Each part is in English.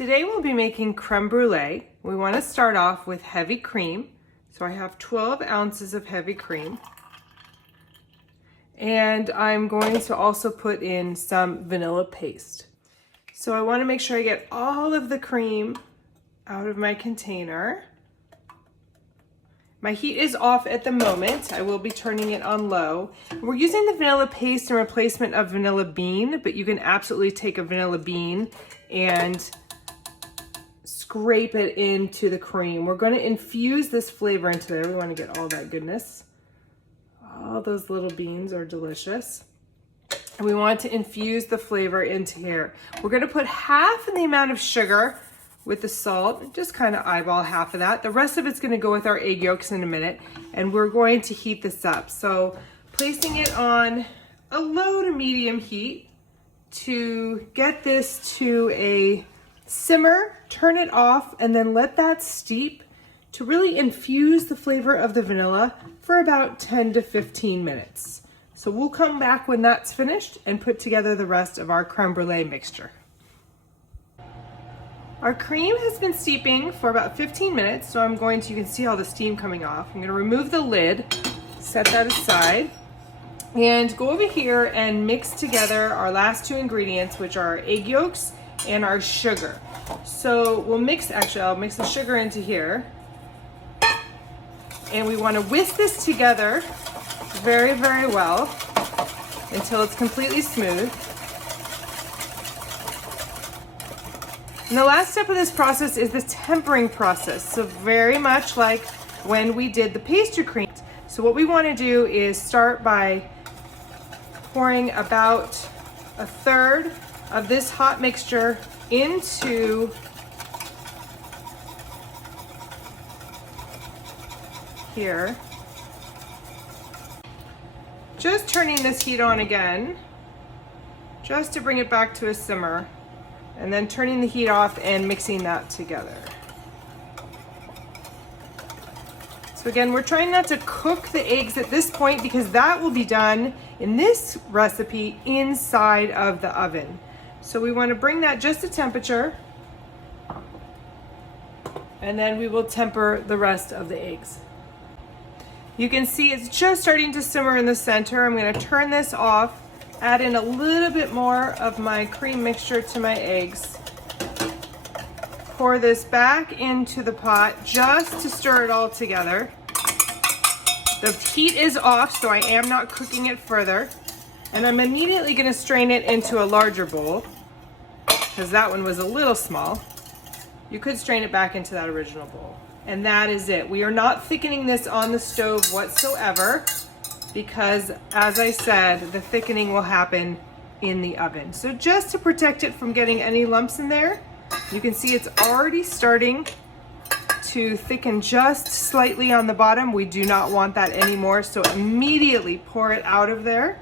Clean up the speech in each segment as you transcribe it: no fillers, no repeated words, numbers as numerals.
Today we'll be making creme brulee. We want to start off with heavy cream. So I have 12 ounces of heavy cream. And I'm going to also put in some vanilla paste. So I want to make sure I get all of the cream out of my container. My heat is off at the moment. I will be turning it on low. We're using the vanilla paste in replacement of vanilla bean, but you can absolutely take a vanilla bean and scrape it into the cream. We're going to infuse this flavor into there. We want to get all that goodness. All those little beans are delicious. And we want to infuse the flavor into here. We're going to put half of the amount of sugar with the salt, just kind of eyeball half of that. The rest of it's going to go with our egg yolks in a minute, and we're going to heat this up. So placing it on a low to medium heat to get this to a simmer, turn it off, and then let that steep to really infuse the flavor of the vanilla for about 10 to 15 minutes. So we'll come back when that's finished and put together the rest of our creme brulee mixture. Our cream has been steeping for about 15 minutes, so you can see all the steam coming off. I'm gonna remove the lid, set that aside, and go over here and mix together our last two ingredients, which are egg yolks and our sugar. So we'll mix, I'll mix the sugar into here. And we wanna whisk this together very, very well until it's completely smooth. And the last step of this process is the tempering process. So very much like when we did the pastry cream. So what we want to do is start by pouring about a third of this hot mixture into here. Just turning this heat on again, just to bring it back to a simmer. And then turning the heat off and mixing that together. So again, we're trying not to cook the eggs at this point because that will be done in this recipe inside of the oven. So we want to bring that just to temperature, and then we will temper the rest of the eggs. You can see it's just starting to simmer in the center. I'm going to turn this off. Add in a little bit more of my cream mixture to my eggs. Pour this back into the pot just to stir it all together. The heat is off, so I am not cooking it further. And I'm immediately going to strain it into a larger bowl because that one was a little small. You could strain it back into that original bowl. And that is it. We are not thickening this on the stove whatsoever, because as I said, the thickening will happen in the oven. So just to protect it from getting any lumps in there, you can see it's already starting to thicken just slightly on the bottom. We do not want that anymore, so immediately pour it out of there.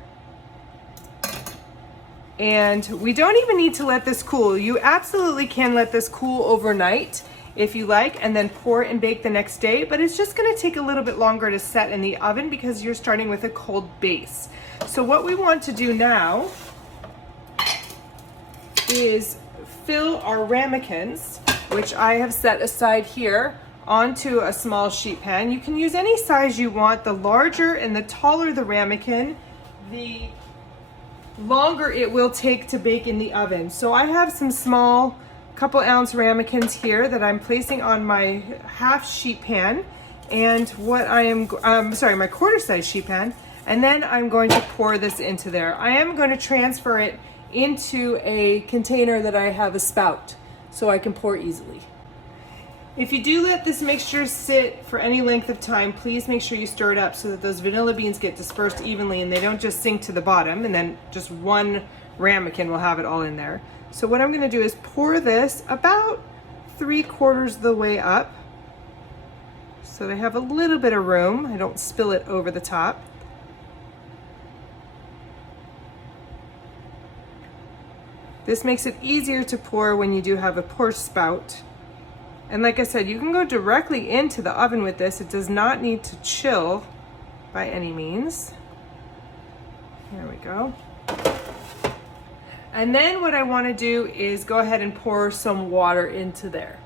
And we don't even need to let this cool. You absolutely can let this cool overnight if you like, and then pour and bake the next day, but it's just gonna take a little bit longer to set in the oven because you're starting with a cold base. So what we want to do now is fill our ramekins, which I have set aside here, onto a small sheet pan. You can use any size you want. The larger and the taller the ramekin, the longer it will take to bake in the oven. So I have some small couple ounce ramekins here that I'm placing on my half sheet pan, and my quarter size sheet pan, and then I'm going to pour this into there. I am going to transfer it into a container that I have a spout so I can pour easily. If you do let this mixture sit for any length of time, please make sure you stir it up so that those vanilla beans get dispersed evenly and they don't just sink to the bottom, and then just one ramekin will have it all in there. So what I'm going to do is pour this about 3/4 the way up so that I have a little bit of room. I don't spill it over the top. This makes it easier to pour when you do have a pour spout. And like I said, you can go directly into the oven with this. It does not need to chill by any means. There we go. And then what I want to do is go ahead and pour some water into there.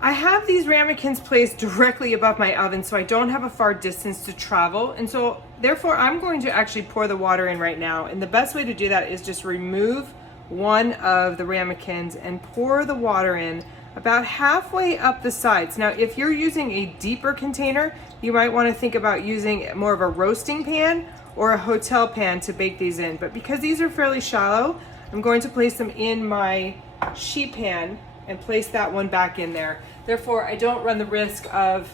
I have these ramekins placed directly above my oven, so I don't have a far distance to travel. And so therefore I'm going to actually pour the water in right now. And the best way to do that is just remove one of the ramekins and pour the water in about halfway up the sides. Now, if you're using a deeper container, you might want to think about using more of a roasting pan or a hotel pan to bake these in. But because these are fairly shallow, I'm going to place them in my sheet pan and place that one back in there. Therefore, I don't run the risk of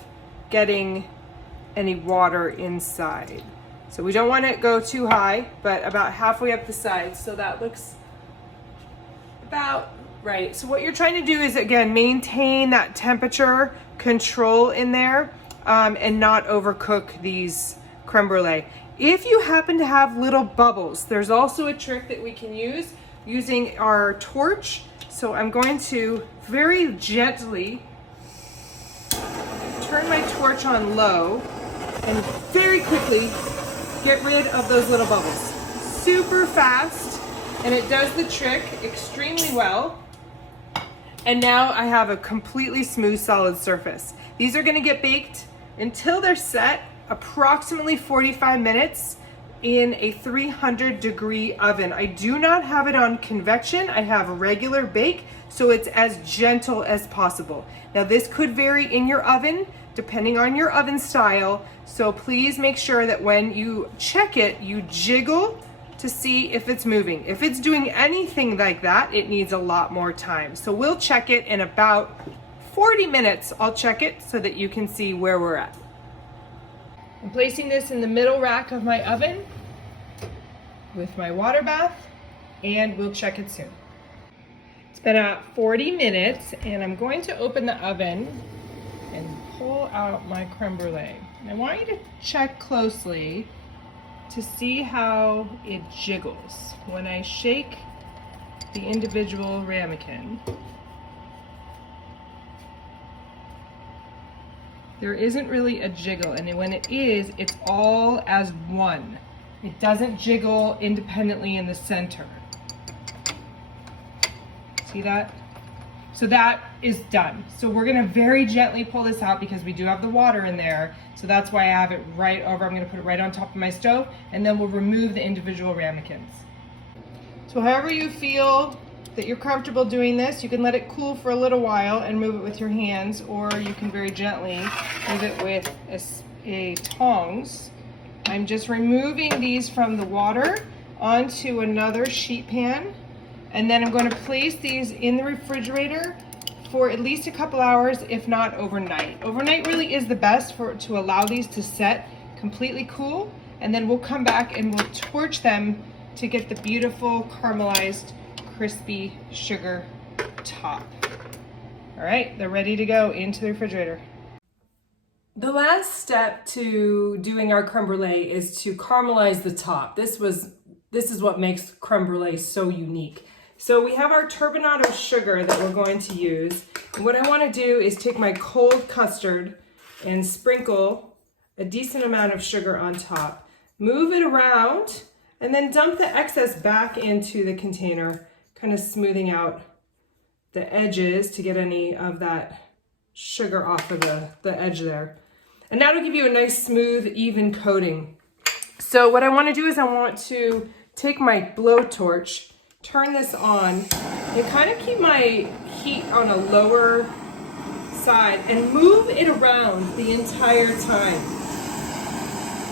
getting any water inside. So we don't want it to go too high, but about halfway up the sides. So that looks about right. So what you're trying to do is, again, maintain that temperature control in there and not overcook these creme brulee. If you happen to have little bubbles, there's also a trick that we can use using our torch. So I'm going to very gently turn my torch on low and very quickly get rid of those little bubbles. Super fast, and it does the trick extremely well. And now I have a completely smooth, solid surface. These are gonna get baked until they're set, approximately 45 minutes in a 300-degree oven. I do not have it on convection. I have a regular bake, so it's as gentle as possible. Now, this could vary in your oven, depending on your oven style, so please make sure that when you check it, you jiggle to see if it's moving. If it's doing anything like that, it needs a lot more time. So we'll check it in about 40 minutes. I'll check it so that you can see where we're at. I'm placing this in the middle rack of my oven with my water bath, and we'll check it soon. It's been about 40 minutes, and I'm going to open the oven and pull out my creme brulee. And I want you to check closely to see how it jiggles when I shake the individual ramekin. There isn't really a jiggle, and when it is, it's all as one. It doesn't jiggle independently in the center. See that? So that is done. So we're gonna very gently pull this out because we do have the water in there. So that's why I have it right over. I'm gonna put it right on top of my stove, and then we'll remove the individual ramekins. So however you feel that you're comfortable doing this, you can let it cool for a little while and move it with your hands, or you can very gently move it with a tongs. I'm just removing these from the water onto another sheet pan, and then I'm going to place these in the refrigerator for at least a couple hours, if not overnight. Overnight really is the best to allow these to set completely cool, and then we'll come back and we'll torch them to get the beautiful caramelized crispy sugar top. All right, they're ready to go into the refrigerator. The last step to doing our creme brulee is to caramelize the top. This is what makes creme brulee so unique. So we have our turbinado sugar that we're going to use. And what I want to do is take my cold custard and sprinkle a decent amount of sugar on top. Move it around and then dump the excess back into the container, kind of smoothing out the edges to get any of that sugar off of the edge there. And that'll give you a nice, smooth, even coating. So what I want to do is I want to take my blowtorch, turn this on, and kind of keep my heat on a lower side and move it around the entire time.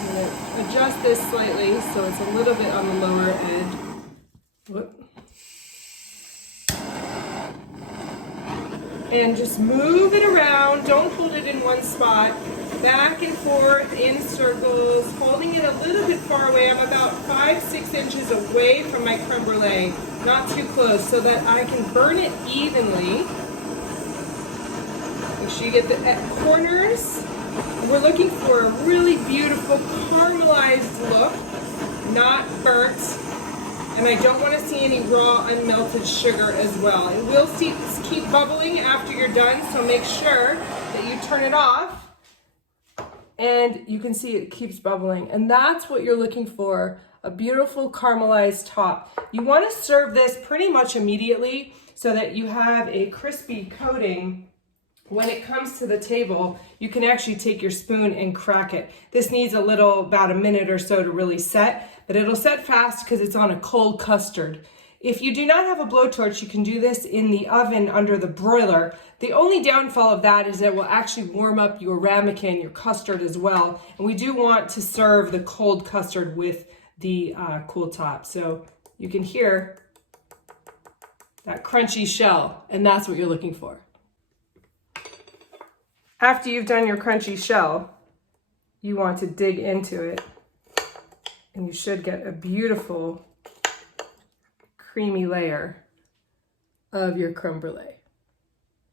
I'm going to adjust this slightly so it's a little bit on the lower edge. Whoop. And just move it around. Don't hold it in one spot. Back and forth in circles, holding it a little bit far away. I'm about 5-6 inches away from my creme brulee, not too close, so that I can burn it evenly. Make sure you get the corners. We're looking for a really beautiful caramelized look, not burnt. And I don't want to see any raw unmelted sugar as well. It will keep bubbling after you're done, so make sure that you turn it off. And you can see it keeps bubbling. And that's what you're looking for, a beautiful caramelized top. You want to serve this pretty much immediately so that you have a crispy coating. When it comes to the table, you can actually take your spoon and crack it. This needs about a minute or so to really set, but it'll set fast because it's on a cold custard. If you do not have a blowtorch, you can do this in the oven under the broiler. The only downfall of that is that it will actually warm up your ramekin, your custard as well. And we do want to serve the cold custard with the cool top. So you can hear that crunchy shell, and that's what you're looking for. After you've done your crunchy shell, you want to dig into it, and you should get a beautiful creamy layer of your creme brulee.